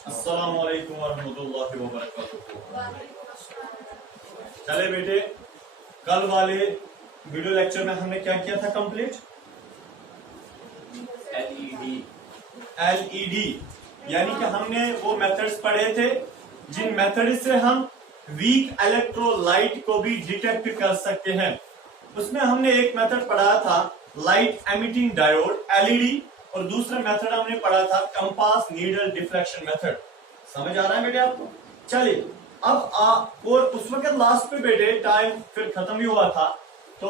अस्सलाम वालेकुम वरहमतुल्लाहि वबरकातुहू। चले बेटे, कल वाले वीडियो लेक्चर में हमने क्या किया था कंप्लीट? एलईडी यानी कि हमने वो मेथड्स पढ़े थे जिन मेथड से हम वीक इलेक्ट्रोलाइट को भी डिटेक्ट कर सकते हैं। उसमें हमने एक मेथड पढ़ा था लाइट एमिटिंग डायोड एलईडी और दूसरा मेथड हमने पढ़ा था कंपास नीडल डिफ्लेक्शन मेथड। समझ आ रहा है बेटे आपको? चलिए अब और उस वक्त लास्ट पे बेटे टाइम फिर खत्म ही हुआ था, तो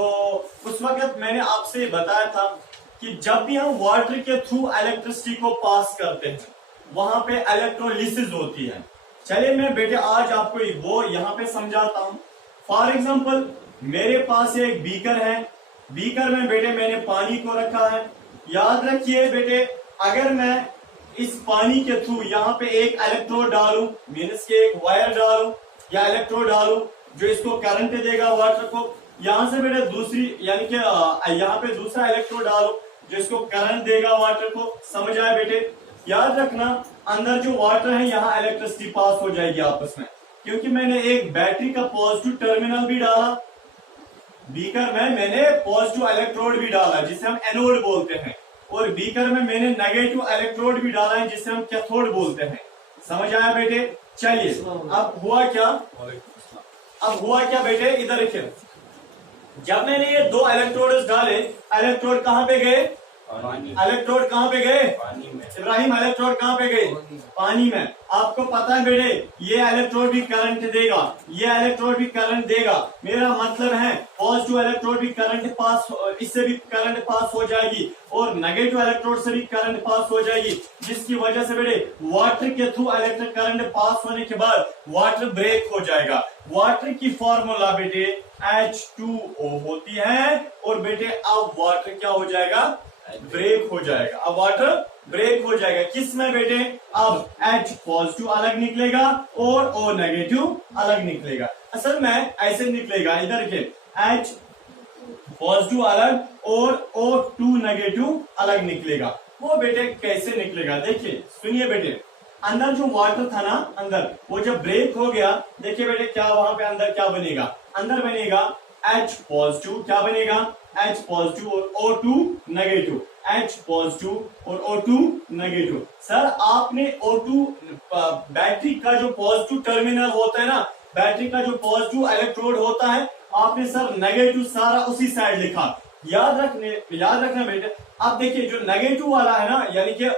उस वक्त मैंने आपसे बताया था कि जब भी हम वाटर के थ्रू इलेक्ट्रिसिटी को पास करते हैं वहां पे इलेक्ट्रोलिसिस होती है। चलिए मैं बेटे आज आपको वो यहाँ पे समझाता हूँ। फॉर एग्जाम्पल मेरे पास एक बीकर है, बीकर में बेटे मैंने पानी को रखा है। याद रखिए बेटे, अगर मैं इस पानी के थ्रू यहाँ पे एक इलेक्ट्रोड डालूं, मीन्स के एक वायर डालूं या इलेक्ट्रोड डालूं जो इसको करंट देगा वाटर को, यहाँ से बेटे दूसरी यानी कि यहाँ पे दूसरा इलेक्ट्रोड डालूं जो इसको करंट देगा वाटर को। समझ आया बेटे? याद रखना अंदर जो वाटर है यहाँ इलेक्ट्रिसिटी पास हो जाएगी आपस में, क्योंकि मैंने एक बैटरी का पॉजिटिव टर्मिनल भी डाला, बीकर में मैंने पॉजिटिव इलेक्ट्रोड भी डाला जिसे हम एनोड बोलते हैं, और बीकर में मैंने नेगेटिव इलेक्ट्रोड भी डाला है जिसे हम कैथोड बोलते हैं। समझ आया बेटे? चलिए अब हुआ क्या, बेटे इधर देखिए, जब मैंने ये दो इलेक्ट्रोड डाले, इलेक्ट्रोड कहाँ पे गए? इलेक्ट्रोड कहाँ पे गए? इब्राहिम इलेक्ट्रोड कहाँ पे गए? पानी में। आपको पता है बेटे ये इलेक्ट्रोड भी करंट देगा, ये इलेक्ट्रोड भी करंट देगा। मेरा मतलब है पॉजिटिव इलेक्ट्रोड भी करंट पास, इससे भी करंट पास हो जाएगी और नेगेटिव इलेक्ट्रोड से भी करंट पास हो जाएगी, जिसकी वजह से बेटे वाटर के थ्रू इलेक्ट्रिक करंट पास होने के बाद वाटर ब्रेक हो जाएगा। वाटर की फॉर्मूला बेटे H2O होती है और बेटे अब वाटर क्या हो जाएगा? ब्रेक हो जाएगा। अब वाटर ब्रेक हो जाएगा किस में बेटे? अब H पॉजिटिव अलग निकलेगा और O नेगेटिव अलग निकलेगा। असल में ऐसे निकलेगा, इधर के H पॉजिटिव अलग और O2 नेगेटिव अलग निकलेगा। वो बेटे कैसे निकलेगा देखिए, सुनिए बेटे, अंदर जो वाटर था ना अंदर, वो जब ब्रेक हो गया, देखिए बेटे क्या वहां पे अंदर क्या बनेगा? अंदर बनेगा H पॉजिटिव, क्या बनेगा? H पॉजिटिव और O2 नेगेटिव, H पॉजिटिव और O2 नेगेटिव। सर आपने O2 बैटरी का जो पॉजिटिव टर्मिनल होता है ना, बैटरी का जो पॉजिटिव इलेक्ट्रोड होता है, आपने सर नेगेटिव सारा उसी साइड लिखा। याद रखना बेटे। अब देखिए जो नेगेटिव वाला है ना, यानी कि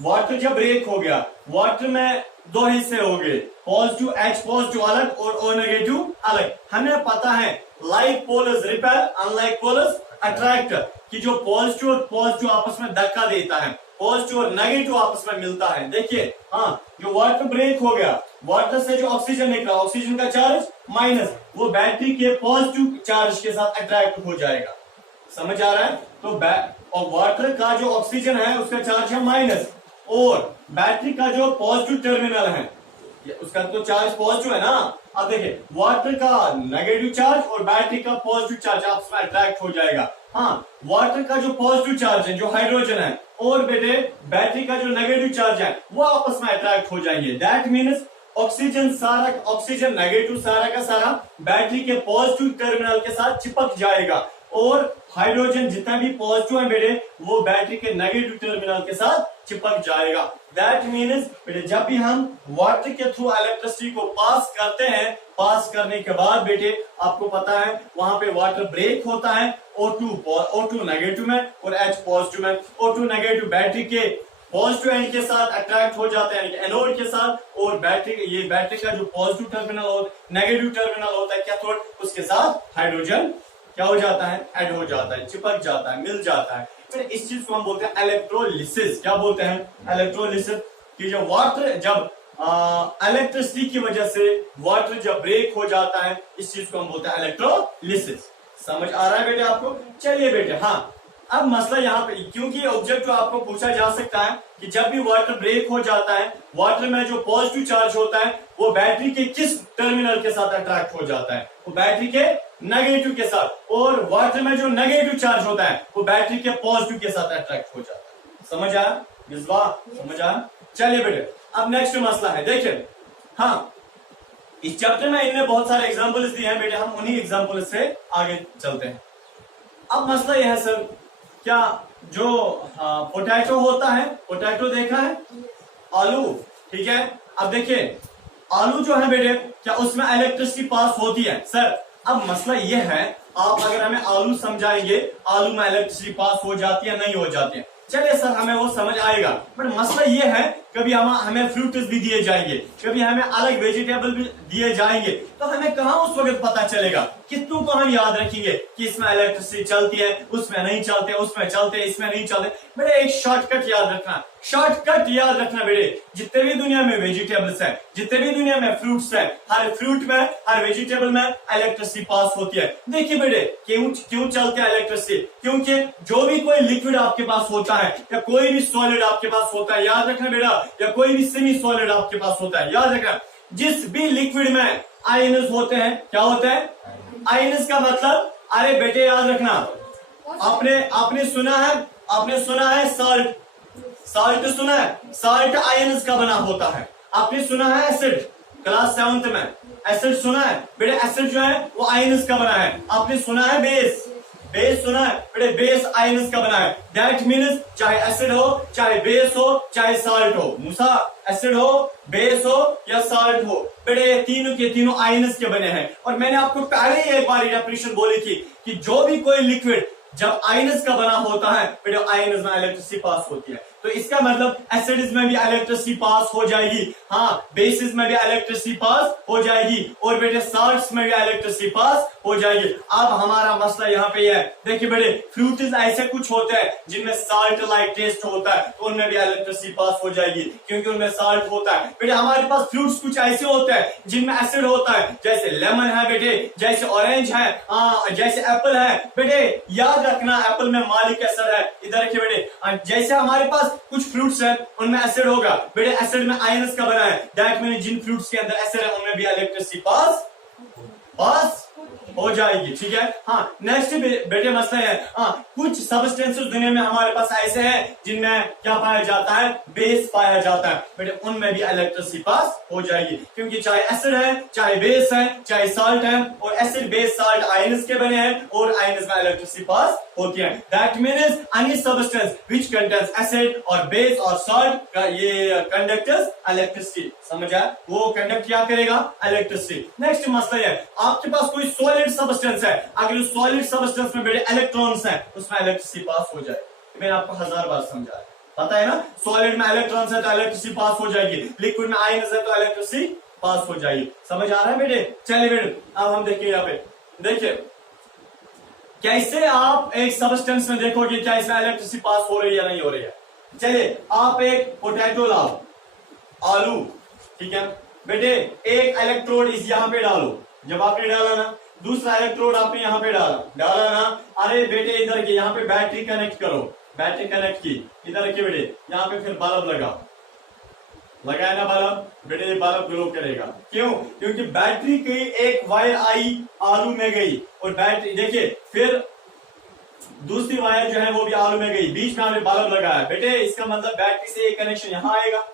वाटर जब ब्रेक हो गया, वाटर में दो हिस्से हो गए, पॉजिटिव H पॉजिटिव अलग और O नेगेटिव अलग। हमें पता है like Paulus repel unlike Paulus attract, कि जो पॉजिटिव और पॉजिटिव आपस में धक्का देता है, पॉजिटिव और नेगेटिव आपस में मिलता है। देखिए हाँ, जो वाटर ब्रेक हो गया, वाटर से जो ऑक्सीजन निकला, ऑक्सीजन का चार्ज माइनस, वो बैटरी के पॉजिटिव चार्ज के साथ अट्रैक्ट हो जाएगा। समझ आ रहा है? तो और वाटर का जो ऑक्सीजन है उसका चार्ज है माइनस, और बैटरी का जो पॉजिटिव टर्मिनल है उसका तो चार्ज पॉजिटिव है ना। अब देखिए वाटर का नेगेटिव चार्ज और बैटरी का पॉजिटिव चार्ज आपस में अट्रैक्ट हो जाएगा। हाँ, वाटर का जो पॉजिटिव चार्ज है जो हाइड्रोजन है और बेटे बैटरी का जो नेगेटिव चार्ज है वो आपस में अट्रैक्ट हो जाएंगे। दैट मीन्स ऑक्सीजन नेगेटिव सारा का सारा बैटरी के पॉजिटिव टर्मिनल के साथ चिपक जाएगा, और हाइड्रोजन जितना भी पॉजिटिव है बेटे वो बैटरी के नेगेटिव टर्मिनल के साथ चिपक जाएगा। दैट मीन्स बेटे जब भी हम वाटर के थ्रू इलेक्ट्रिसिटी को पास करते हैं, पास करने के बाद बेटे आपको पता है वहां पे वाटर ब्रेक होता है, O2 नेगेटिव में और H पॉजिटिव में। O2 नेगेटिव बैटरी के पॉजिटिव एंड के साथ अट्रैक्ट हो जाते हैं एनोड के साथ, और बैटरी का जो पॉजिटिव टर्मिनल और नेगेटिव टर्मिनल होता है कैथोड, उसके साथ हाइड्रोजन क्या हो जाता है? ऐड हो जाता है, चिपक जाता है, मिल जाता है। फिर इस चीज को हम बोलते हैं इलेक्ट्रोलिसिस। क्या बोलते हैं? इलेक्ट्रोलिसिस। कि जो वाटर जब इलेक्ट्रिसिटी की वजह से वाटर जब ब्रेक हो जाता है, इस चीज को हम बोलते हैं इलेक्ट्रोलिसिस। समझ आ रहा है बेटे आपको? चलिए बेटे, हाँ अब मसला यहाँ पे, क्योंकि ऑब्जेक्ट जो आपको पूछा जा सकता है कि जब भी वाटर ब्रेक हो जाता है, वाटर में जो पॉजिटिव चार्ज होता है वो बैटरी के किस टर्मिनल के साथ अट्रैक्ट हो जाता है? वो बैटरी के नेगेटिव के साथ, और वाटर में जो नेगेटिव चार्ज होता है वो बैटरी के पॉजिटिव के साथ अट्रैक्ट हो जाता है। समझ आया? समझ आया? चलिए बेटे अब नेक्स्ट मसला है, देखिए हाँ इस चैप्टर में इनने बहुत सारे एग्जाम्पल्स दिए हैं बेटे, हम उन्हीं एग्जाम्पल से आगे चलते हैं। अब मसला यह है सर, क्या जो पोटैटो होता है, पोटैटो देखा है, आलू, ठीक है। अब देखिए आलू जो है बेटे, क्या उसमें इलेक्ट्रिसिटी पास होती है सर? अब मसला यह है, आप अगर हमें आलू समझाएंगे, आलू में इलेक्ट्रिसिटी पास हो जाती है नहीं हो जाती है, चलिए सर हमें वो समझ आएगा। बट मसला ये है, कभी हमें फ्रूट्स भी दिए जाएंगे, कभी हमें अलग वेजिटेबल भी दिए जाएंगे, तो हमें कहाँ उस वक्त पता चलेगा, कितनों को हम याद रखेंगे कि इसमें इलेक्ट्रिसिटी चलती है, उसमें नहीं चलते, उसमें चलते, इसमें नहीं चलते। बेटे एक शॉर्टकट याद रखना, शॉर्टकट याद रखना बेटे, जितने भी दुनिया में वेजिटेबल्स है, जितने भी दुनिया में फ्रूट्स है, हर फ्रूट में, हर वेजिटेबल में इलेक्ट्रिसिटी पास होती है। देखिए बेटे क्यों चलती है इलेक्ट्रिसिटी? क्योंकि जो भी कोई लिक्विड आपके पास होता है या कोई भी सॉलिड आपके पास होता है, याद रखना बेटा, या कोई भी सेमी सॉलिड आपके पास होता है, याद रखना, जिस भी लिक्विड में आयन्स होते हैं, क्या होता है आयन्स का मतलब, अरे बेटे याद रखना, आपने सुना है साल्ट, साल्ट सुना है, साल्ट आयन्स का बना होता है। आपने सुना है एसिड, क्लास 7th में एसिड सुना है बेटे, एसिड जो है वो आयन्स का बना है। आपने सुना है बेस, बेस सुना है बेटे, बेस आयन्स का बना है। दैट मीन्स चाहे एसिड हो, चाहे बेस हो, चाहे साल्ट हो, मूसा एसिड हो, बेस हो या साल्ट हो, बेटे तीनों के तीनों आयन्स के बने हैं। और मैंने आपको पहले ही एक बार डेफिनेशन बोली थी कि जो भी कोई लिक्विड जब आयन्स का बना होता है बेटे, आयन्स में इलेक्ट्रिसिटी पास होती है। तो इसका मतलब एसिड्स में भी इलेक्ट्रिसिटी पास हो जाएगी, हाँ बेसिस में भी इलेक्ट्रिसिटी पास हो जाएगी, और बेटे साल्ट्स में भी इलेक्ट्रिसिटी पास हो जाएगी। अब हमारा मसला यहाँ पे है, देखिए बेटे फ्रूट्स ऐसे कुछ होते हैं जिनमें साल्ट लाइक टेस्ट होता है, तो उनमें भी इलेक्ट्रिसिटी पास हो जाएगी क्योंकि उनमें साल्ट होता है। बेटे हमारे पास फ्रूट्स कुछ ऐसे होते हैं जिनमें एसिड होता है, जैसे लेमन है बेटे, जैसे ऑरेंज है, जैसे एप्पल है। बेटे याद रखना एप्पल में मालिक एसिड है, इधर रखिए बेटे। जैसे हमारे पास कुछ फ्रूट्स हैं उनमें एसिड होगा बेटे, एसिड में आयन्स का बना है, दैट मीन्स जिन फ्रूट्स के अंदर एसिड है उनमें भी इलेक्ट्रिसिटी पास हो जाएगी, ठीक है। हाँ नेक्स्ट बेटे मसला है, कुछ सब्सटेंसेस दुनिया में हमारे पास ऐसे हैं जिनमें क्या पाया जाता है, बेस पाया जाता है बेटे, उनमें भी इलेक्ट्रिसिटी पास हो जाएगी क्योंकि चाहे एसिड है, चाहे बेस है, चाहे साल्ट है, और एसिड बेस साल्ट आयन्स के बने हैं और आयन्स में इलेक्ट्रिसिटी पास होती है। That means any substance which contains acid और बेस और साल्ट का ये कंडक्टर्स इलेक्ट्रिसिटी, समझ आया, वो कंडक्ट क्या करेगा, इलेक्ट्रिसिटी। नेक्स्ट मसला है, आपके पास कोई सॉलिड सब्सटेंस है, अगर उस सॉलिड सब्सटेंस में बेटे इलेक्ट्रॉन्स हैं, उसमें इलेक्ट्रिसिटी पास हो जाए। मैंने आपको 1000 बार समझाया, पता है ना, सॉलिड में इलेक्ट्रॉन्स है तो इलेक्ट्रिसिटी पास हो जाएगी, लिक्विड में आयन्स है तो इलेक्ट्रिसिटी पास हो जाएगी। समझ आ रहा है बेटे? चलिए बेटे अब हम देखिए यहाँ पे, देखिए कैसे आप एक सब्सटेंस में देखोगे क्या इसमें इलेक्ट्रिसिटी पास हो रही है या नहीं हो रही है। चलिए आप एक पोटैटो लाओ, आलू, ठीक है बेटे, एक इलेक्ट्रोड इस यहाँ पे डालो, जब आपने डाला ना, दूसरा इलेक्ट्रोड आपने यहाँ पे डाला ना, अरे बेटे इधर के यहाँ पे बैटरी कनेक्ट करो, बैटरी कनेक्ट की, इधर के बेटे यहाँ पे फिर बल्ब लगाया ना बल्ब, बेटे ये बल्ब ग्लो करेगा। क्यों? क्योंकि बैटरी की एक वायर आई आलू में गई, और बैटरी देखिए फिर दूसरी वायर जो है वो भी आलू में गई, बीच में आपने बल्ब लगाया बेटे, इसका मतलब बैटरी से एक कनेक्शन यहाँ आएगा,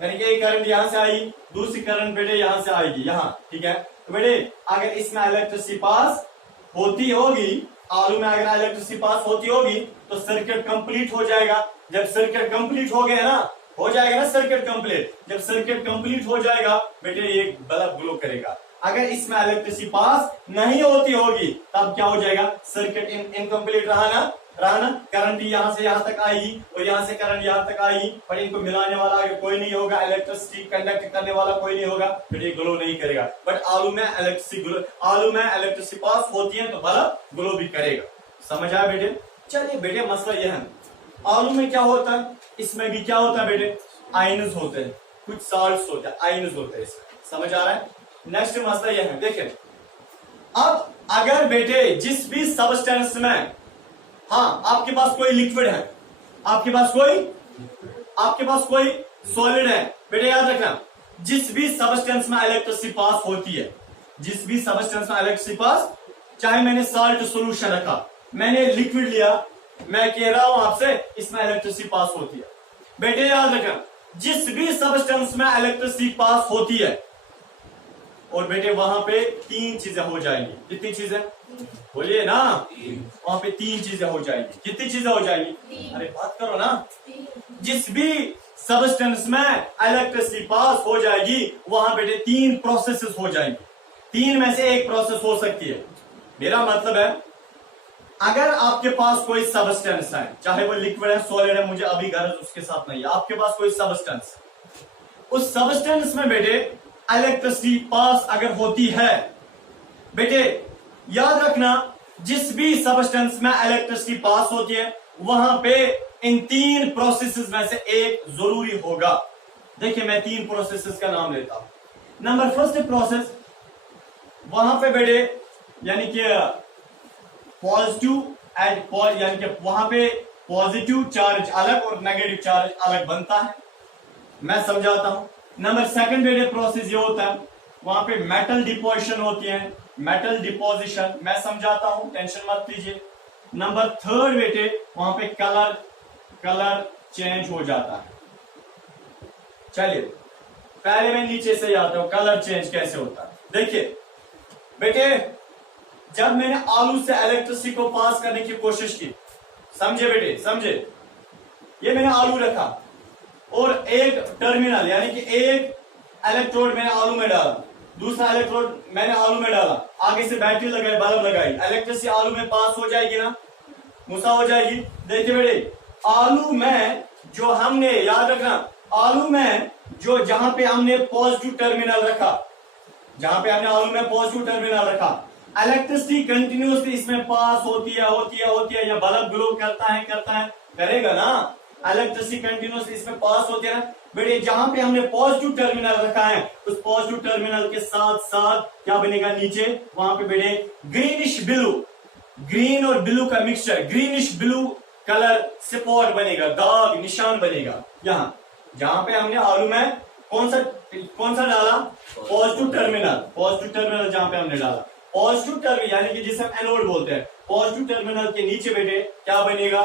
यानी कि एक करंट यहाँ से आई, दूसरी करंट बेटे यहाँ से आएगी यहाँ, ठीक है। तो बेटे अगर इसमें इलेक्ट्रिसिटी पास होती होगी, आलू में अगर इलेक्ट्रिसिटी पास होती होगी तो सर्किट कंप्लीट हो जाएगा। जब सर्किट कंप्लीट हो गया ना, हो जाएगा ना सर्किट कंप्लीट, जब सर्किट कंप्लीट हो जाएगा बेटे ये बल्ब ग्लो करेगा। अगर इसमें इलेक्ट्रिसिटी पास नहीं होती होगी तब क्या हो जाएगा, सर्किट इनकम्प्लीट रहा ना, करंट यहाँ से यहाँ तक आएगी और यहाँ से करंट यहाँ तक आएगी, पर इनको मिलाने वाला अगर कोई नहीं होगा, इलेक्ट्रिसिटी कंडक्ट करने वाला कोई नहीं होगा, फिर ये ग्लो नहीं करेगा। बट आलू में इलेक्ट्रिसिटी पास होती है तो बल्ब ग्लो भी करेगा। समझ आया बेटे? चलिए बेटे मसला यह है, आलू में क्या होता है, इसमें भी क्या होता है बेटे, आयन्स होते हैं, कुछ साल्ट्स होते हैं, आयन्स होते हैं इसमें। समझ आ रहा है? नेक्स्ट मसला यह है, देखिए अब अगर बेटे जिस भी सब्सटेंस में, हाँ आपके पास कोई लिक्विड है, आपके पास कोई सॉलिड है, बेटे याद रखना जिस भी सब्सटेंस में इलेक्ट्रिसिटी पास होती है, जिस भी सब्सटेंस में इलेक्ट्रिसिटी पास, चाहे मैंने साल्ट सोल्यूशन रखा, मैंने लिक्विड लिया, मैं कह रहा हूं आपसे इसमें इलेक्ट्रिसिटी पास होती है। बेटे याद रखना जिस भी सब्सटेंस में इलेक्ट्रिसिटी पास होती है, और बेटे वहां पे तीन चीजें हो जाएंगी। कितनी चीजें बोलिए ना? वहां पे तीन चीजें हो जाएंगी। कितनी चीजें हो जाएंगी? अरे बात करो ना। जिस भी सब्सटेंस में इलेक्ट्रिसिटी पास हो जाएगी वहां बेटे तीन प्रोसेसेस हो जाएंगी। तीन में से एक प्रोसेस हो सकती है। मेरा मतलब है अगर आपके पास कोई सब्सटेंस है, चाहे वो लिक्विड है सॉलिड है, मुझे अभी गरज उसके साथ नहीं है, आपके पास कोई सब्सटेंस, उस सब्सटेंस में बेटे इलेक्ट्रिसिटी पास अगर होती है, बेटे याद रखना जिस भी सब्सटेंस में इलेक्ट्रिसिटी पास होती है वहां पे इन तीन प्रोसेसेस में से एक जरूरी होगा। देखिए मैं तीन प्रोसेसेस का नाम लेता हूं। नंबर फर्स्ट प्रोसेस, वहां पे बेटे यानी कि पॉजिटिव एंड यानी कि वहां पे पॉजिटिव चार्ज अलग और नेगेटिव चार्ज अलग बनता है। मैं समझाता हूं। नंबर सेकंड बेटे प्रोसेस ये होता है, वहां पे मेटल डिपोजिशन होती है, मेटल डिपोजिशन, मैं समझाता हूं, टेंशन मत लीजिए। नंबर थर्ड बेटे वहां पे कलर चेंज हो जाता है। चलिए पहले मैं नीचे से आता हूं, कलर चेंज कैसे होता है। देखिए बेटे जब मैंने आलू से इलेक्ट्रिसिटी को पास करने की कोशिश की, समझे बेटे समझे, ये मैंने आलू रखा और एक टर्मिनल यानी कि एक इलेक्ट्रोड मैंने आलू में डाला, दूसरा इलेक्ट्रोड मैंने आलू में डाला, आगे से बैटरी लगाई, बल्ब लगाई, इलेक्ट्रिसिटी आलू में पास हो जाएगी ना, मुसा हो जाएगी। देखिए बेटे आलू में जो हमने, याद रखना, आलू में जो जहां पे हमने पॉजिटिव टर्मिनल रखा, जहां पे हमने आलू में पॉजिटिव टर्मिनल रखा, इलेक्ट्रिसिटी कंटिन्यूसली इसमें पास होती है, या बल्ब ग्लो करता है करेगा ना, इलेक्ट्रिसिटी कंटिन्यूसली इसमें पास होती है ना बेटे। जहां पे हमने पॉजिटिव टर्मिनल रखा है उस पॉजिटिव टर्मिनल के साथ साथ क्या बनेगा नीचे, वहां पे बेटे ग्रीनिश ब्लू, ग्रीन और ब्लू का mixture, greenish blue colour spot बनेगा, दाग निशान बनेगा। यहां जहां पे हमने आलू में कौन सा डाला, पॉजिटिव टर्मिनल जहां पे हमने डाला, पॉजिटिव टर्मिनल यानी कि जिसे हम एनोड बोलते हैं, पॉजिटिव टर्मिनल के नीचे बेटे क्या बनेगा,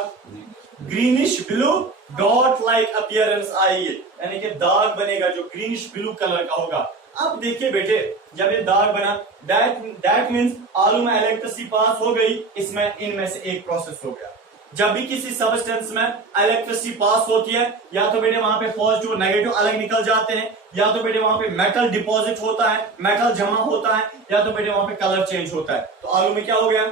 greenish blue dot like appearance आएगी, यानी कि दाग बनेगा जो ग्रीनिश ब्लू कलर का होगा। अब देखिए बेटे जब ये दाग बना, दैट मीन्स आलू में इलेक्ट्रिसिटी पास हो गई, इसमें इनमें से एक प्रोसेस हो गया। जब भी किसी सब्सटेंस में इलेक्ट्रिसिटी पास होती है, या तो बेटे वहां पे पॉजिटिव और नेगेटिव अलग निकल जाते हैं, या तो बेटे वहां पे मेटल डिपॉजिट होता है, मेटल जमा होता है, या तो बेटे वहां पे कलर चेंज होता है। तो आलू में क्या हो गया,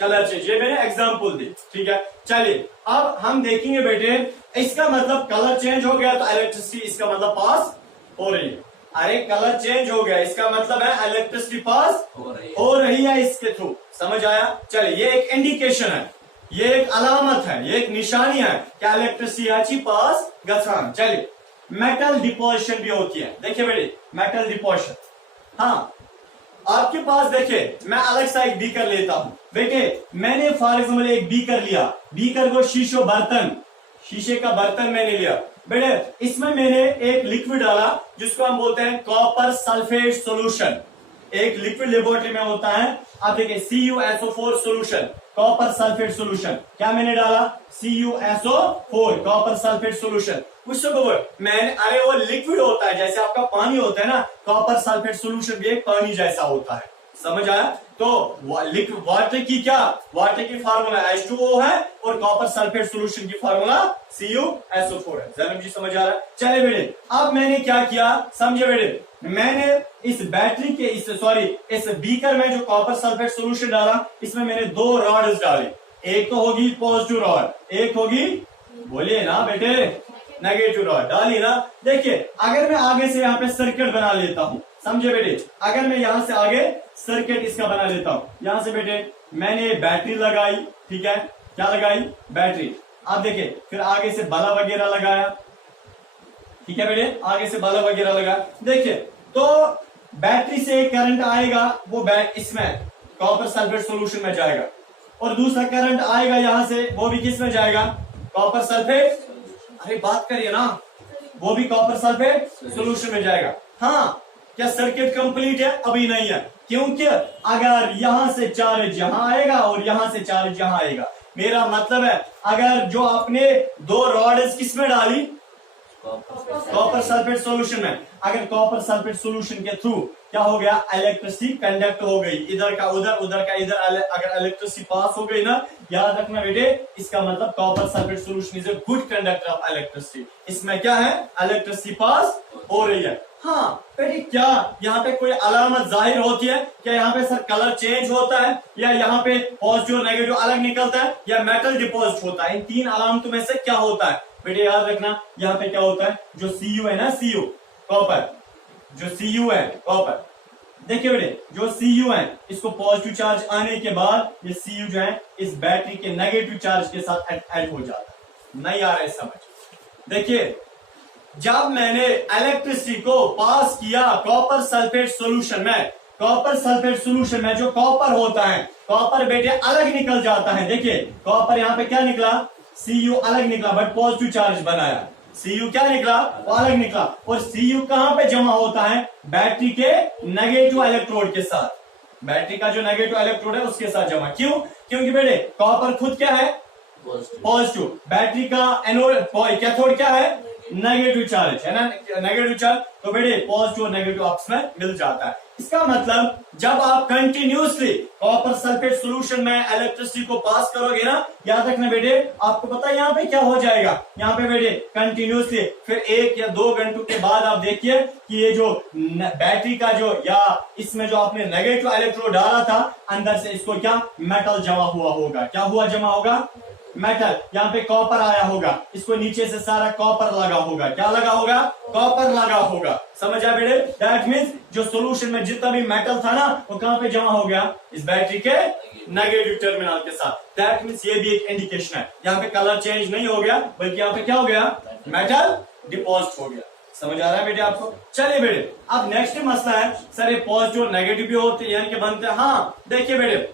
कलर चेंज। ये मैंने एग्जांपल दी, ठीक है। चलिए अब हम देखेंगे बेटे इसका मतलब कलर चेंज हो गया तो इलेक्ट्रिसिटी इसका मतलब पास हो रही है। अरे कलर चेंज हो गया इसका मतलब है इलेक्ट्रिसिटी पास हो रही है इसके थ्रू, समझ आया। चलिए ये एक इंडिकेशन है, ये एक अलामत है, ये एक निशानी है कि इलेक्ट्रिसिटी पास गसान। चलिए मेटल डिपोजिशन भी होती है। देखिए बेटे मेटल डिपोजिशन, हाँ आपके पास देखिए मैं अलग सा एक बीकर लेता हूं। देखिए मैंने फॉर एग्जाम्पल एक बीकर लिया, बीकर को शीशे का बर्तन मैंने लिया बेटे, इसमें मैंने एक लिक्विड डाला जिसको हम बोलते हैं कॉपर सल्फेट सोल्यूशन। एक लिक्विड लेबोरेटरी में होता है, आप देखिए CuSO4 solution, copper sulphate solution. क्या मैंने डाला, CuSO4 कॉपर सल्फेट सोल्यूशन। उसको मैंने, अरे वो लिक्विड होता है जैसे आपका पानी होता है ना, कॉपर सल्फेट सोल्यूशन भी एक पानी जैसा होता है, समझ आया। तो वाटर की फार्मूला H2O है और कॉपर सल्फेट सोल्यूशन की फार्मूला CuSO4 है। जरूर जी समझ आ रहा है। चले बेटे अब मैंने क्या किया समझे बेटे, मैंने इस बैटरी के इस बीकर में जो कॉपर सल्फेट सोल्यूशन डाला, इसमें मैंने दो रॉड्स डाले, एक तो होगी पॉजिटिव रॉड, एक होगी, बोलिए ना बेटे, नेगेटिव रॉड डाली ना। देखिए अगर मैं आगे से यहाँ पे सर्किट बना लेता हूँ, समझे बेटे, अगर मैं यहां से आगे सर्किट इसका बना लेता हूं, यहां से बेटे मैंने बैटरी लगाई, ठीक है, क्या लगाई, बैटरी। अब देखिए फिर आगे से बल्ब वगैरह लगाया, ठीक है बेटे, आगे से बल्ब वगैरह लगा। देखिए तो बैटरी से करंट आएगा, वो इसमें कॉपर सल्फेट सोल्यूशन में जाएगा, और दूसरा करंट आएगा यहां से, वो भी किस में जाएगा, कॉपर सल्फेट, अरे बात करिए ना, वो भी कॉपर सल्फेट सोल्यूशन में जाएगा। हाँ क्या सर्किट कंप्लीट है, अभी नहीं है, क्योंकि अगर यहां से चार्ज यहां आएगा और यहां से चार्ज यहां आएगा, मेरा मतलब है अगर जो आपने दो रॉड्स किसमें डाली, कॉपर सल्फेट सॉल्यूशन में। अगर कॉपर सल्फेट सॉल्यूशन के थ्रू क्या हो गया, इलेक्ट्रिसिटी कंडक्ट हो गई, इधर का उधर उधर का इधर, अगर इलेक्ट्रिसिटी पास हो गई ना, याद रखना बेटे, इसका मतलब copper sulphate solution is a good conductor of electricity. इसमें क्या है, इलेक्ट्रिसिटी पास हो रही है। हाँ बेटे, क्या यहाँ पे कोई अलामत जाहिर होती है क्या, यहाँ पे सर कलर चेंज होता है, या यहाँ पे पॉजिटिव और नेगेटिव अलग निकलता है, या मेटल डिपॉजिट होता है, इन तीन अलामतों में से क्या होता है बेटे, याद रखना। यहाँ पे क्या होता है, जो Cu है ना, Cu कॉपर, जो Cu है कॉपर, देखिए बेटे जो Cu है, इसको पॉजिटिव चार्ज आने के बाद ये Cu जो है इस बैटरी के नेगेटिव चार्ज के साथ ऐड हो जाता है। नहीं आ रहा है समझ। देखिए जब मैंने इलेक्ट्रिसिटी को पास किया कॉपर सल्फेट सॉल्यूशन में, कॉपर सल्फेट सॉल्यूशन में जो कॉपर होता है, कॉपर बेटे अलग निकल जाता है। देखिए कॉपर यहाँ पे क्या निकला, Cu अलग निकला, बट पॉजिटिव चार्ज बनाया। Cu क्या निकला, वो अलग निकला। और Cu कहां पे जमा होता है, बैटरी के नेगेटिव इलेक्ट्रोड के साथ, बैटरी का जो नेगेटिव इलेक्ट्रोड है उसके साथ जमा। क्यों, क्योंकि बेटे कॉपर खुद क्या है, पॉजिटिव, बैटरी का एनोड कैथोड क्या है, नेगेटिव चार्ज है ना, नेगेटिव चार्ज, तो बेटे पॉजिटिव और नेगेटिव आपस में मिल जाता है। इसका मतलब जब आप कंटिन्यूसली कॉपर सल्फेट सॉल्यूशन में इलेक्ट्रिसिटी को पास करोगे ना, याद रखना बेटे, आपको पता है यहाँ पे क्या हो जाएगा, यहाँ पे बेटे कंटिन्यूसली फिर 1 या 2 घंटों के बाद आप देखिए कि ये जो बैटरी का जो, या इसमें जो आपने नेगेटिव इलेक्ट्रोड डाला था, अंदर से इसको क्या मेटल जमा हुआ होगा। क्या हुआ जमा होगा, मेटल। यहाँ पे कॉपर आया होगा, इसको नीचे से सारा कॉपर लगा होगा। क्या लगा होगा, कॉपर लगा होगा। समझ आया बेटे, दैट मीन्स जो सॉल्यूशन में जितना भी मेटल था ना, वो कहां पे जमा हो गया, इस बैटरी के नेगेटिव टर्मिनल के साथ। दैट मीन्स ये भी एक इंडिकेशन है। यहाँ पे कलर चेंज नहीं हो गया, बल्कि यहाँ पे क्या हो गया, मेटल डिपॉजिट हो गया। समझ आ रहा है बेटे आपको। चलिए बेटे, अब नेक्स्ट मसला है, सर ये पॉजिटिव और नेगेटिव भी होते हैं, यानी कि बनते हैं। हाँ देखिए बेटे,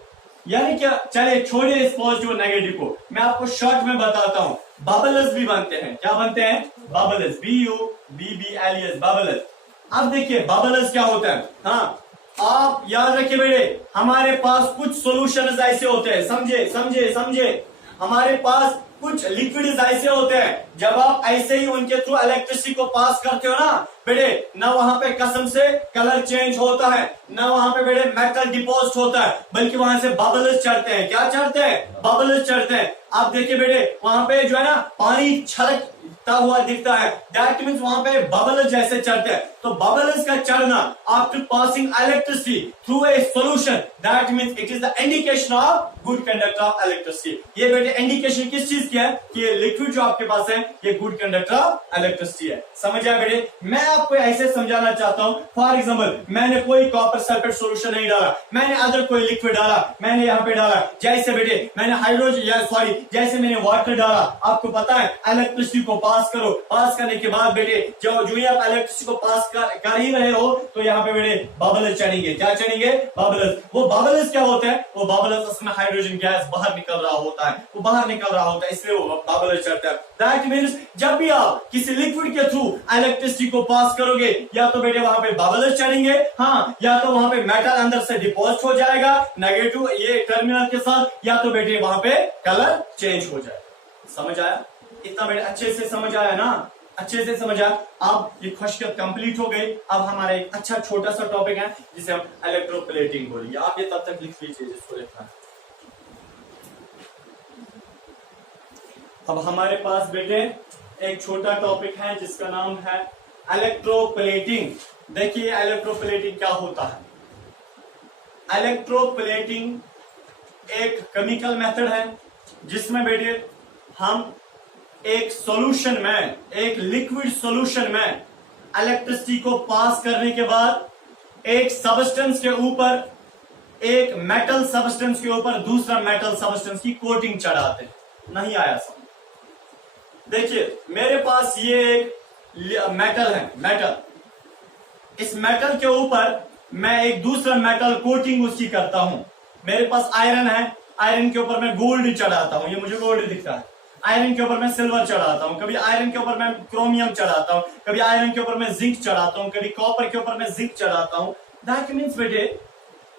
यानी क्या, चले छोड़िए इस पॉजिटिव नेगेटिव को, मैं आपको शॉर्ट में बताता हूं। बबल्स भी बनते हैं। क्या बनते हैं, बबल्स, BUBBLES, बबल्स। अब देखिए बबल्स क्या होता है। हाँ आप याद रखिए बेटे, हमारे पास कुछ सॉल्यूशंस ऐसे होते हैं, समझे समझे समझे, हमारे पास कुछ लिक्विड्स ऐसे होते हैं, जब आप ऐसे ही उनके थ्रू इलेक्ट्रिसिटी को पास करते हो ना बेटे, ना वहां पे कसम से कलर चेंज होता है, ना वहां पे बेटे मेटल डिपॉजिट होता है, बल्कि वहां से बबल्स चढ़ते हैं। क्या चढ़ते हैं, बबल्स चढ़ते हैं। आप देखिए बेटे, वहां पे जो है ना पानी छलकता हुआ दिखता है, दैट मीन्स वहां पे बबल्स जैसे चढ़ते हैं। तो बबल्स का चढ़ना after passing electricity through a solution, that means it is the indication of good conductor of electricity. ये बेटे इंडिकेशन किस चीज की है, कि ये लिक्विड जो आपके पास है ये गुड कंडक्टर ऑफ इलेक्ट्रिसिटी है। समझ आया बेटे, मैं आपको ऐसे समझाना चाहता हूं। फॉर एग्जांपल, मैंने कोई कॉपर सल्फेट सॉल्यूशन नहीं डाला, मैंने अदर कोई लिक्विड डाला, मैंने यहाँ पे डाला, जैसे बेटे मैंने हाइड्रोजन या सॉरी जैसे मैंने वाटर डाला। आपको पता है इलेक्ट्रिसिटी को पास करो, पास करने के बाद बेटे जो ही आप इलेक्ट्रिसिटी को पास कर ही रहे हो, तो यहाँ पे बेटे बबल्स चढ़ेंगे। क्या चढ़ेंगे, बबल्स। वो बबल्स क्या होते हैं, वो बबल्स उसमें हाइड्रोजन गैस बाहर निकल रहा होता है, वो बाहर निकल रहा होता है, इसलिए वो बबल्स चढ़ता है। दैट मीन्स जब भी आप किसी लिक्विड के थ्रू इलेक्ट्रिसिटी को पास करोगे, या तो बेटे वहां पे बबल्स चढ़ेंगे, हाँ, या तो वहां पे मेटल अंदर से डिपॉजिट हो जाएगा नेगेटिव ये टर्मिनल के साथ, या तो बेटे वहां पे कलर चेंज हो जाएगा। समझ आया, इतना बेटे अच्छे से समझ आया ना, अच्छे से समझ आया। अब ये खुशकत कंप्लीट हो गई। अब हमारा एक अच्छा छोटा सा टॉपिक है जिसे हम इलेक्ट्रोप्लेटिंग बोलेंगे। आप ये तब तक लिख लीजिए जिसको लिखना है। अब हमारे पास बेटे एक छोटा टॉपिक है जिसका नाम है इलेक्ट्रोप्लेटिंग। देखिए इलेक्ट्रोप्लेटिंग क्या होता है। इलेक्ट्रोप्लेटिंग एक केमिकल मेथड है जिसमें बेटे हम एक सॉल्यूशन में, एक लिक्विड सॉल्यूशन में इलेक्ट्रिसिटी को पास करने के बाद एक सब्सटेंस के ऊपर, एक मेटल सब्सटेंस के ऊपर दूसरा मेटल सब्सटेंस की कोटिंग चढ़ाते हैं। नहीं आया समझ। देखिए मेरे पास ये एक मेटल है, मेटल, इस मेटल के ऊपर मैं एक दूसरा मेटल कोटिंग उसकी करता हूं। मेरे पास आयरन है, आयरन के ऊपर मैं गोल्ड चढ़ाता हूं, ये मुझे गोल्ड दिखता है। आयरन के ऊपर मैं सिल्वर चढ़ाता हूं, कभी आयरन के ऊपर मैं क्रोमियम चढ़ाता हूं, कभी आयरन के ऊपर मैं जिंक चढ़ाता हूं, कभी कॉपर के ऊपर मैं जिंक चढ़ाता हूं। दैट मीन्स बेटे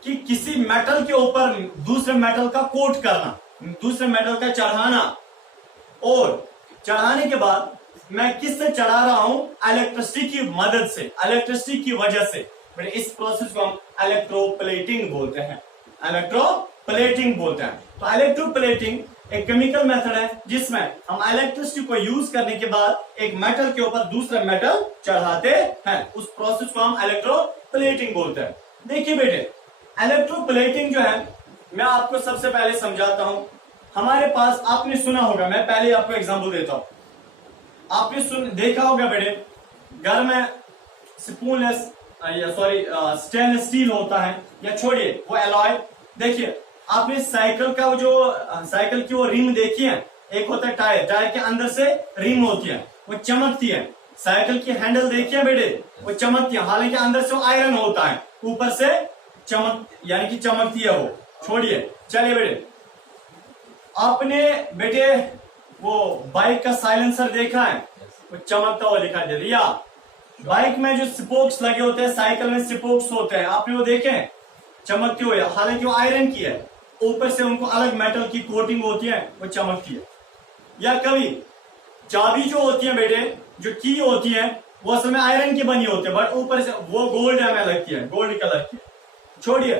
कि किसी मेटल के ऊपर दूसरे मेटल का कोट करना, दूसरे मेटल का चढ़ाना, और चढ़ाने के बाद मैं किससे चढ़ा रहा हूं? इलेक्ट्रिसिटी की मदद से, इलेक्ट्रिसिटी की वजह से। इस प्रोसेस को हम इलेक्ट्रोप्लेटिंग बोलते हैं, इलेक्ट्रोप्लेटिंग बोलते हैं। तो इलेक्ट्रोप्लेटिंग एक केमिकल मेथड है जिसमें हम इलेक्ट्रिसिटी को यूज करने के बाद एक मेटल के ऊपर दूसरा मेटल चढ़ाते हैं। उस प्रोसेस को हम इलेक्ट्रोप्लेटिंग बोलते हैं। देखिए बेटे, इलेक्ट्रोप्लेटिंग जो है, मैं आपको सबसे पहले समझाता हूं। हमारे पास, आपने सुना होगा, मैं पहले आपको एग्जांपल देता हूं। आपने देखा होगा बेटे, घर में स्पूनलेस स्टेनलेस स्टील होता है, या छोड़िए वो एलॉय। देखिए, आपने साइकिल का जो साइकिल की वो रिम देखी है, एक होता है टायर, टायर के अंदर से रिम होती है, वो चमकती है। साइकिल की हैंडल देखिए बेटे, वो चमकती है, हालांकि अंदर से वो आयरन होता है, ऊपर से यानी कि चमकती है वो। छोड़िए, चलिए बेटे, आपने बेटे वो बाइक का साइलेंसर देखा है, वो चमकता हुआ दिखाई दे रहा है। बाइक में जो स्पोक्स लगे होते हैं, साइकिल में स्पोक्स होते हैं, आपने वो देखे चमकते हुए, हालांकि वो आयरन की है, ऊपर से उनको अलग मेटल की कोटिंग होती है, वो चमकती है। या कभी चाबी जो होती है बेटे, जो की होती है, वो असल में आयरन की बनी होती है, बट ऊपर से वो गोल्ड में लगती है, गोल्ड कलर की। छोड़िए,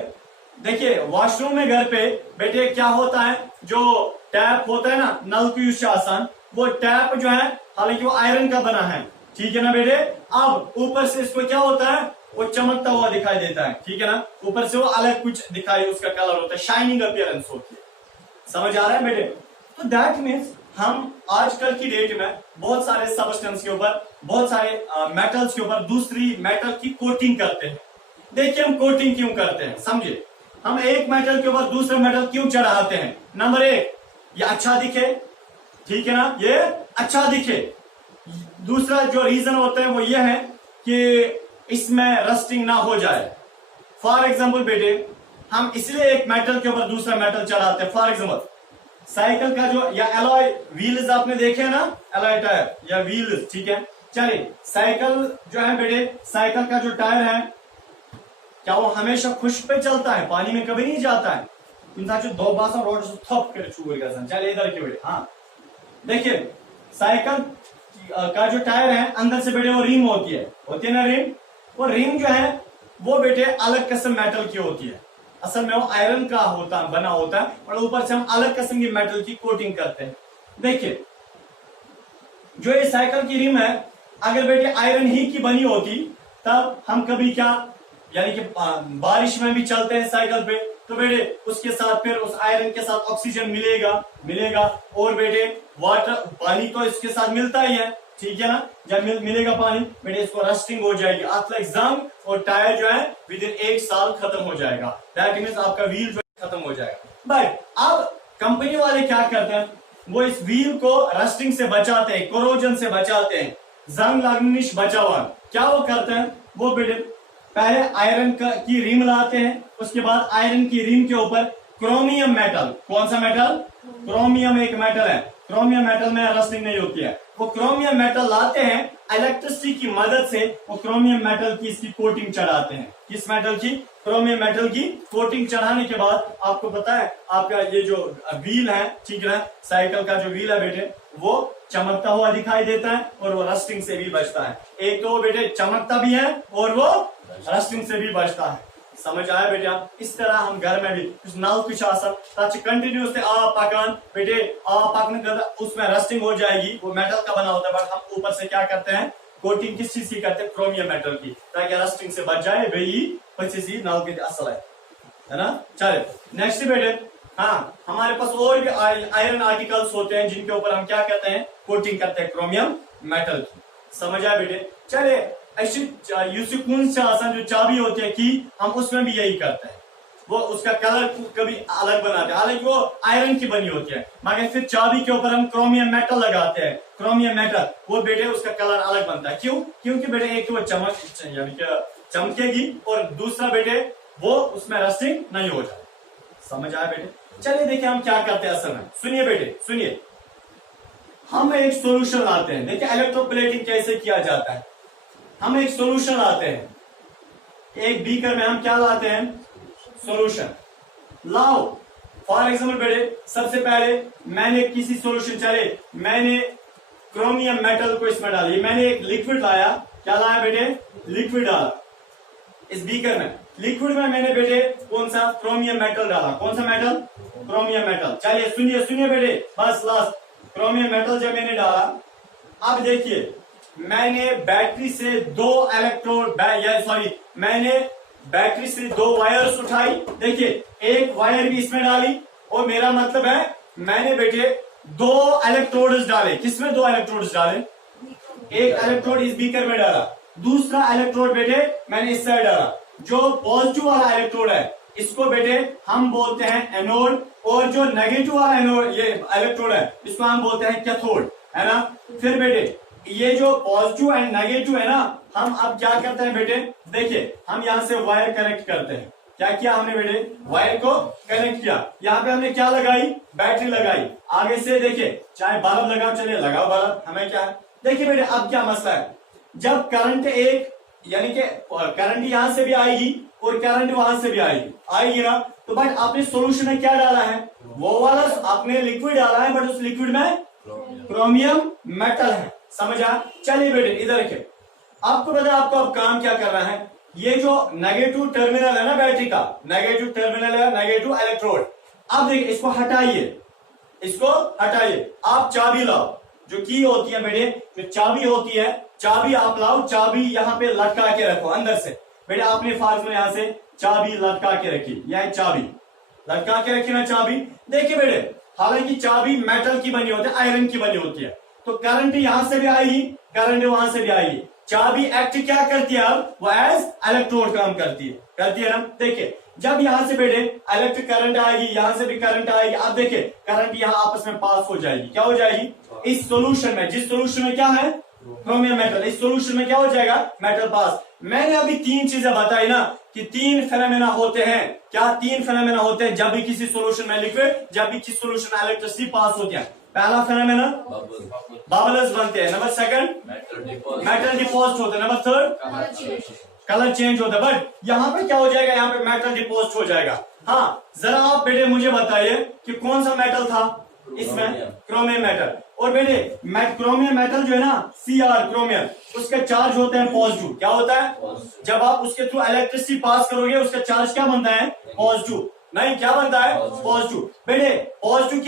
देखिए वॉशरूम में घर पे बेटे क्या होता है, जो टैप होता है ना, नल की यूज आसान, वो टैप जो है हालांकि वो आयरन का बना है, ठीक है ना बेटे। अब ऊपर से इसको क्या होता है, वो चमकता हुआ दिखाई देता है, ठीक है ना। ऊपर से वो अलग कुछ दिखाई, उसका कलर होता है, शाइनिंग अपीयरेंस होती है। समझ आ रहा है बेटे? तो दैट मीन्स हम आजकल की डेट में बहुत सारे सबस्टेंस के ऊपर, बहुत सारे मेटल्स के ऊपर दूसरी मेटल की कोटिंग करते हैं। देखिए हम कोटिंग क्यों करते हैं, समझिए। हम एक मेटल के ऊपर दूसरा मेटल क्यों चढ़ाते हैं? नंबर एक, ये अच्छा दिखे, ठीक है ना, ये अच्छा दिखे। दूसरा जो रीजन होता है वो ये है कि इसमें रस्टिंग ना हो जाए। फॉर एग्जाम्पल बेटे, हम इसलिए एक मेटल के ऊपर दूसरा मेटल चढ़ाते हैं। फॉर एग्जाम्पल साइकिल का जो, या एलॉय व्हील्स आपने देखे ना, एलॉय टायर या व्हील्स, ठीक है। चलिए, साइकिल जो है बेटे, साइकिल का जो टायर है, क्या वो हमेशा खुश्क पे चलता है? पानी में कभी नहीं जाता है। दो बासा रोड से थप कर छू। चलिए इधर के बेटे, हाँ देखिए, साइकिल का जो टायर है, अंदर से बेटे वो रिम होती है ना रिम। वो रिम जो है वो बेटे अलग किस्म मेटल की होती है, असल में वो आयरन का बना होता है, और ऊपर से हम अलग किस्म की मेटल की कोटिंग करते हैं। देखिए, जो ये साइकिल की रिम है, अगर बेटे आयरन ही की बनी होती, तब हम कभी क्या, यानी कि बारिश में भी चलते हैं साइकिल पे, तो बेटे उसके साथ फिर उस आयरन के साथ ऑक्सीजन मिलेगा, और बेटे वाटर, पानी तो इसके साथ मिलता ही है, ठीक है ना। जब मिलेगा पानी, बेटे इसको रस्टिंग हो जाएगी, अतलक जंग, और टायर जो है विद इन 1 साल खत्म हो जाएगा। दैट मीन्स आपका व्हील जो खत्म हो जाएगा। बट अब कंपनी वाले क्या करते हैं, वो इस व्हील को रस्टिंग से बचाते हैं, कोरोजन से बचाते हैं, जंग लगने से बचावा। क्या वो करते हैं, वो बेटे पहले आयरन की रिम लाते हैं, उसके बाद आयरन की रिम के ऊपर क्रोमियम मेटल, कौन सा मेटल? क्रोमियम एक मेटल है, क्रोमियम मेटल में रस्टिंग नहीं होती है। वो क्रोमियम मेटल लाते हैं, इलेक्ट्रिसिटी की मदद से वो क्रोमियम मेटल की इसकी कोटिंग चढ़ाते हैं। किस मेटल की? क्रोमियम मेटल की कोटिंग चढ़ाने के बाद आपको पता है, आपका ये जो व्हील है, ठीक है, साइकिल का जो व्हील है बेटे, वो चमकता हुआ दिखाई देता है, और वो रस्टिंग से भी बचता है। एक तो बेटे चमकता भी है, और वो रस्टिंग से भी बचता है। समझ आया बेटा? इस तरह हम घर में भी कुछ नल कुछ कंटिन्यूसली पकान बेटे पकने कर, उसमें रस्टिंग हो जाएगी, वो मेटल का बना होता है, बट हम ऊपर से क्या करते हैं, कोटिंग किस चीज की करते हैं? क्रोमियम मेटल की, ताकि रस्टिंग से बच जाए। वही पच्चीस नल की असल है ना। चले नेक्स्ट बेटे, हाँ हमारे पास और भी आयरन आर्टिकल्स होते हैं, जिनके ऊपर हम क्या कहते हैं, कोटिंग करते हैं क्रोमियम मेटल की। समझ आया बेटे? चले ऐसी जो चाबी होती है की, हम उसमें भी यही करते हैं, वो उसका कलर कभी अलग बनाते हैं, हालांकि वो आयरन की बनी होती है, मगर फिर चाबी के ऊपर हम क्रोमियम मेटल लगाते हैं। क्रोमियम मेटल वो बेटे उसका कलर अलग बनता है। क्यों? क्योंकि बेटे एक तो वो यानी कि चमकेगी, और दूसरा बेटे वो उसमें रस्टिंग नहीं हो जाए। समझ आया बेटे? चलिए देखिए हम क्या करते हैं असल में। सुनिए बेटे सुनिए, हम एक सोल्यूशन लाते हैं। देखिए इलेक्ट्रोप्लेटिंग कैसे किया जाता है। हम एक सोल्यूशन लाते हैं, एक बीकर में हम क्या लाते हैं, सोल्यूशन लाओ। फॉर एग्जाम्पल बेटे सबसे पहले मैंने किसी सोल्यूशन, चले मैंने क्रोमियम मेटल को इसमें डालिए। मैंने एक लिक्विड लाया, क्या लाया बेटे? लिक्विड डाला इस बीकर में। लिक्विड में मैंने बेटे कौन सा? क्रोमियम मेटल डाला। कौन सा मेटल? Chromium metal. चलिए सुनिए सुनिए बेटे, बस लास्ट। क्रोमियम मेटल जब मैंने डाला, अब देखिए मैंने बैटरी से दो इलेक्ट्रोड मैंने बैटरी से दो वायर्स उठाई। देखिए एक वायर भी इसमें डाली, और मेरा मतलब है मैंने बेटे दो इलेक्ट्रोड्स डाले। किसमें दो इलेक्ट्रोड्स डाले? एक इलेक्ट्रोड इस बीकर में डाला, दूसरा इलेक्ट्रोड बेटे मैंने इस साइड डाला। जो पॉजिटिव वाला इलेक्ट्रोड है इसको बेटे हम बोलते हैं एनोड, और जो नेगेटिव वाला एनोड ये इलेक्ट्रोड है इसको हम बोलते हैं कैथोड, है ना। फिर बेटे ये जो पॉजिटिव एंड नेगेटिव है ना, हम अब क्या करते हैं बेटे? देखिए हम यहां से वायर कनेक्ट करते हैं। क्या किया हमने बेटे? वायर को कनेक्ट किया। यहाँ पे हमने क्या लगाई? बैटरी लगाई। आगे से देखिए चाहे बल्ब लगाओ, चलिए लगाओ बल्ब, हमें क्या है। देखिए बेटे अब क्या मसला है, जब करंट एक यानी कि करंट यहां से भी आएगी और करंट वहां से भी आएगी ना, तो बट आपने सोल्यूशन में क्या डाला है? वो वाला आपने लिक्विड डाला है, बट उस लिक्विड में क्रोमियम मेटल है। समझ आ? चलिए बेटे इधर के आपको पता है आपको अब काम क्या करना है। ये जो नेगेटिव टर्मिनल है ना बैटरी का, नेगेटिव टर्मिनल है, नेगेटिव इलेक्ट्रोड। अब देखिए इसको हटाइए, इसको हटाइए। आप चाबी लाओ, जो की होती है बेटे, जो चाबी होती है, चाबी आप लाओ। चाबी यहाँ पे लटका के रखो अंदर से। बेटे आपने फार्म में यहां से चाबी लटका के रखी, यह चाबी लटका के रखी ना चाबी। देखिए बेटे हालांकि चाबी मेटल की बनी होती है, आयरन की बनी होती है, तो करंट यहां से भी आएगी, करंट वहां से भी आएगी। चाबी एक्ट क्या करती है? अब वो एज इलेक्ट्रोड काम करती है ना। देखिए जब यहां से बेटे इलेक्ट्रिक करंट आएगी, यहां से भी करंट आएगी। अब देखिए करंट यहां आपस में पास हो जाएगी। क्या हो जाएगी? इस सोल्यूशन में, जिस सोल्यूशन में क्या है? क्रोमियम मेटल, इस सोल्यूशन में क्या हो जाएगा? मेटल पास। मैंने अभी तीन चीजें बताई ना कि तीन फेनोमेना होते हैं। क्या तीन फेनोमेना होते हैं जब भी किसी सोल्यूशन में लिक्विड, जब भी किसी सोल्यूशन में इलेक्ट्रिसिटी पास होती है? पहला फेनोमेना बबल्स बनते हैं, नंबर सेकंड मेटल डिपॉजिट होते हैं, नंबर थर्ड कलर चेंज होता है। बट यहाँ पे क्या हो जाएगा? यहाँ पे मेटल डिपॉजिट हो जाएगा। हाँ जरा आप बेटे मुझे बताइए कि कौन सा मेटल था इसमें? Chromium metal. और बेटे क्रोमियम मेटल जो है ना, Cr क्रोमियम, उसका चार्ज होता है पॉजिटिव। क्या होता है? जब आप उसके थ्रू इलेक्ट्रिसिटी पास करोगे उसका चार्ज क्या बनता है? पॉजिटिव। नहीं क्या बनता है? पॉजिटिव। बेटे पॉजिटिव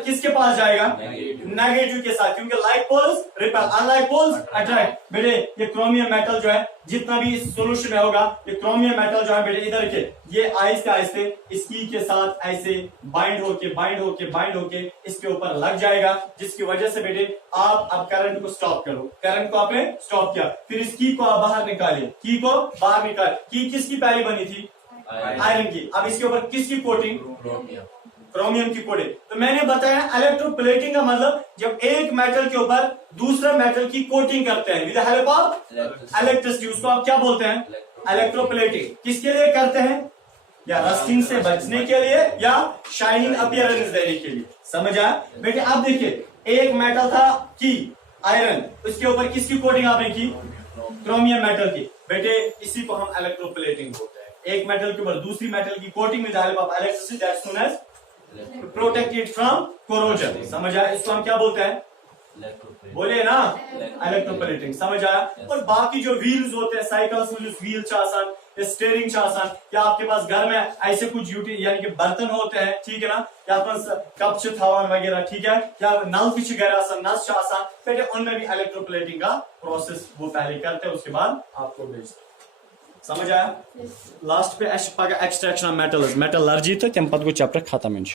किसके पास जाएगा? नेगेटिव के साथ, क्योंकि like poles repel, unlike poles attract. बेटे ये क्रोमियम मेटल जो है जितना भी इस सोल्यूशन में होगा, ये क्रोमियम मेटल जो है बेटे इधर के ये आहिस्ते आहिस्ते इसकी के साथ ऐसे बाइंड होके इसके ऊपर लग जाएगा, जिसकी वजह से बेटे आप अब करंट को स्टॉप करो। करंट को आपने स्टॉप किया, फिर इस की को आप बाहर निकालिए। की को बाहर निकाल, की किसकी पहली बनी थी? आयरन की। अब इसके ऊपर किसकी कोटिंग? क्रोमियम की कोटिंग। तो मैंने बताया इलेक्ट्रोप्लेटिंग का मतलब जब एक मेटल के ऊपर दूसरा मेटल की कोटिंग करते हैं with the help of electricity, उसको आप क्या बोलते हैं? इलेक्ट्रोप्लेटिंग। किसके लिए करते हैं? या रस्टिंग से बचने के लिए या शाइनिंग अपीयरेंस देने के लिए। समझ आया बेटे? अब देखिए एक मेटल था की आयरन, उसके ऊपर किसकी कोटिंग आपने की? क्रोमियम मेटल की। बेटे इसी को हम इलेक्ट्रोप्लेटिंग बोलते हैं। एक मेटल के ऊपर दूसरी मेटल की coating with the help of electricity, that's known as protect it from corrosion. समझ आया? इसको हम क्या बोलते हैं? बोले ना इलेक्ट्रोप्लेटिंग। समझ आया? और बाकी जो व्हील्स होते हैं साइकिल्स में, जो व्हील चासान या स्टीयरिंग चासान, या आपके पास घर में ऐसे कुछ यानी कि बर्तन होते हैं, ठीक है ना, या कप से थावान वगैरह, ठीक है, या नल की नस चासान, बेटे उनमें भी इलेक्ट्रोप्लेटिंग का प्रोसेस वो पहले करते हैं, उसके बाद आपको भेजते हैं। समझ आया? लास्ट पे एक्सट्रैक्शन ऑफ मेटल लर्जी तो तम पत गो चैप्टर खत्म।